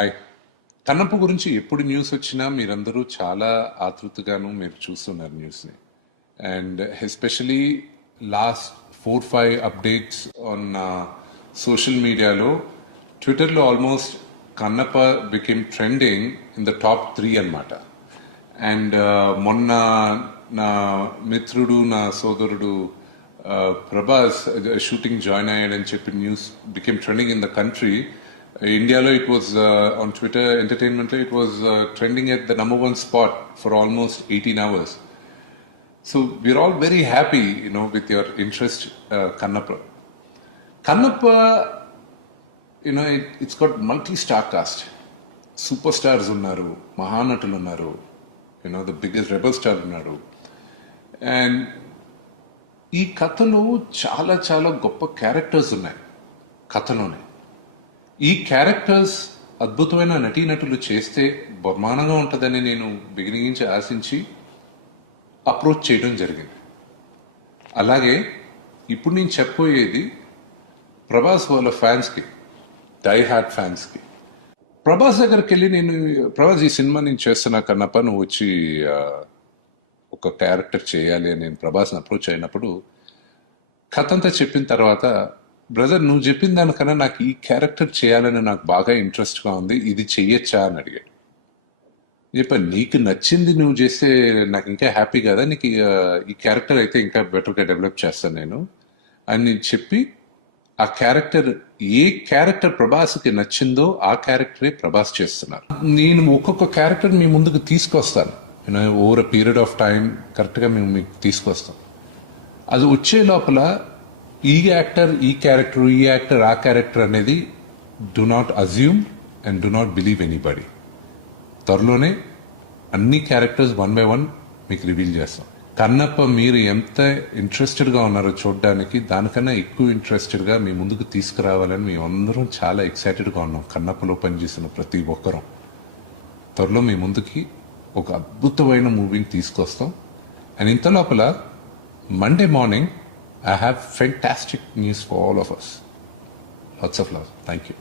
Hi. Kannappa గురించి ఎప్పుడు news వచ్చినా మీరందరూ చాలా ఆతృతగాను మీరు చూస్తున్నారు న్యూస్ని. And especially last 4-5 updates on social మీడియాలో, ట్విట్టర్లో almost Kannappa became trending in the top 3 అన్నమాట. అండ్ మొన్న నా మిత్రుడు, నా సోదరుడు ప్రభాస్ షూటింగ్ జాయిన్ అయ్యాడని చెప్పి news became trending in the country. India, it was on Twitter, entertainment, it was trending at the #1 spot for almost 18 hours. So we're all very happy, with your interest, Kannappa. Kannappa, it's got multi-star cast. Superstars unnaru, Mahanatulu unnaru, the biggest rebel star unnaru. And ఈ కథలో చాలా చాలా గొప్ప characters ఉన్నాయి కథలోనే. ఈ characters అద్భుతమైన నటీనటులు చేస్తే బహుమానంగా ఉంటుందని నేను బిగినింగ్ నుంచి ఆశించి అప్రోచ్ చేయడం జరిగింది. అలాగే ఇప్పుడు నేను చెప్పబోయేది ప్రభాస్ వాళ్ళ ఫ్యాన్స్కి, డై హార్ట్ ఫ్యాన్స్కి. ప్రభాస్ దగ్గరికి వెళ్ళి ప్రభాస్ ఈ సినిమా నేను చేస్తున్నా కన్నప్ప, నువ్వు వచ్చి ఒక క్యారెక్టర్ చేయాలి అని నేను ప్రభాస్ని అప్రోచ్ అయినప్పుడు కథ అంతా చెప్పిన తర్వాత, బ్రదర్ నువ్వు చెప్పిన దానికన్నా నాకు ఈ క్యారెక్టర్ చేయాలని నాకు బాగా ఇంట్రెస్ట్గా ఉంది, ఇది చెయ్యొచ్చా అని అడిగాడు. చెప్పాను, నీకు నచ్చింది నువ్వు చేస్తే నాకు ఇంకా హ్యాపీ కదా, నీకు ఈ క్యారెక్టర్ అయితే ఇంకా బెటర్గా డెవలప్ చేస్తాను నేను అని చెప్పి, ఆ క్యారెక్టర్ ఏ క్యారెక్టర్ ప్రభాస్కి నచ్చిందో ఆ క్యారెక్టరే ప్రభాస్ చేస్తున్నారు. నేను ఒక్కొక్క క్యారెక్టర్ మీ ముందుకు తీసుకొస్తాను, over a period of time కరెక్ట్గా మేము మీకు తీసుకొస్తాం. అది వచ్చే లోపల ఈ యాక్టర్ ఈ క్యారెక్టర్, ఈ యాక్టర్ ఆ క్యారెక్టర్ అనేది do not assume and do not believe anybody. త్వరలోనే అన్ని క్యారెక్టర్స్ 1 by 1 మీకు రివీల్ చేస్తాం. కన్నప్ప మీరు ఎంత ఇంట్రెస్టెడ్గా ఉన్నారో చూడడానికి, దానికన్నా ఎక్కువ ఇంట్రెస్టెడ్గా మీ ముందుకు తీసుకురావాలని మేమందరం చాలా ఎక్సైటెడ్గా ఉన్నాం. కన్నప్పలో పనిచేసిన ప్రతి ఒక్కరం త్వరలో మీ ముందుకి ఒక అద్భుతమైన మూవీని తీసుకొస్తాం. అండ్ ఇంత లోపల Monday morning I have fantastic news for all of us. Lots of love. Thank you.